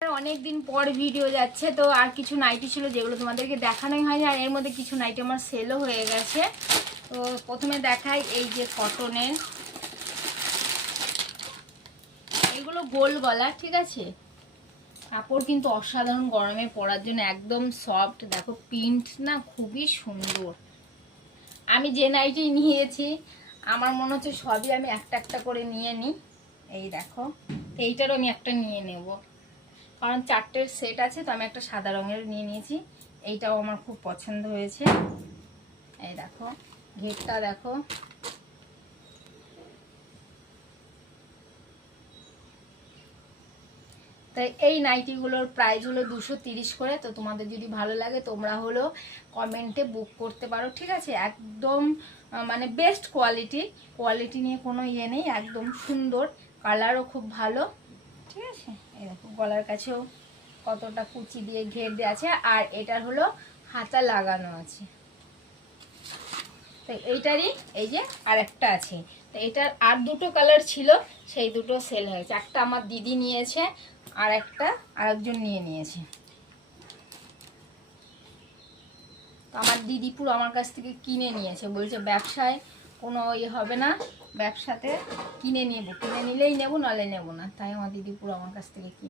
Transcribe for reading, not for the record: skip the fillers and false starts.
অনেক দিন পর ভিডিও যাচ্ছে, তো আর কিছু নাইটি ছিল যেগুলো তোমাদেরকে দেখানোই হয়নি, আর এর মধ্যে কিছু নাইটি আমার সেলও হয়ে গেছে। তো প্রথমে দেখাই এই যে কটনের, এগুলো গোল গলা, ঠিক আছে। কাপড় কিন্তু অসাধারণ, গরমে পরার জন্য একদম সফট। দেখো প্রিন্ট না খুবই সুন্দর। আমি যে নাইটি নিয়েছি আমার মনে হচ্ছে সবই আমি একটা একটা করে নিয়ে নিই। এই দেখো, এইটারও আমি একটা নিয়ে নেব, কারণ চারটের সেট আছে, তো আমি একটা সাদা রঙের নিয়ে নিয়েছি। এইটাও আমার খুব পছন্দ হয়েছে। এই দেখো ঘেরটা দেখো, তাই এই নাইটিগুলোর প্রাইস হলো 230 করে। তো তোমাদের যদি ভালো লাগে তোমরা হলো কমেন্টে বুক করতে পারো, ঠিক আছে। একদম মানে বেস্ট কোয়ালিটি নিয়ে কোনো ইয়ে নেই, একদম সুন্দর, কালারও খুব ভালো, ঠিক আছে। এই দেখো গলার কাছেও কতটা কুচি দিয়ে ঘের দেওয়া আছে, আর এটার হলো হাতা লাগানো আছে। তো এইটারই এই যে আরেকটা আছে, তো এটার আর দুটো কালার ছিল, সেই দুটো সেল হয়েছে। একটা আমার দিদি নিয়েছে, আর একটা আরেকজন নিয়ে নিয়েছে। তো আমার দিদি পুরো আমার কাছ থেকে কিনে নিয়েছে, বলছে ব্যবসায় কোনো ইয়ে হবে না, ব্যবসাতে কিনে নিলেই নেবো, নাহলে নেবো না। তাই আমার দিদি পুরো আমার কাছ থেকে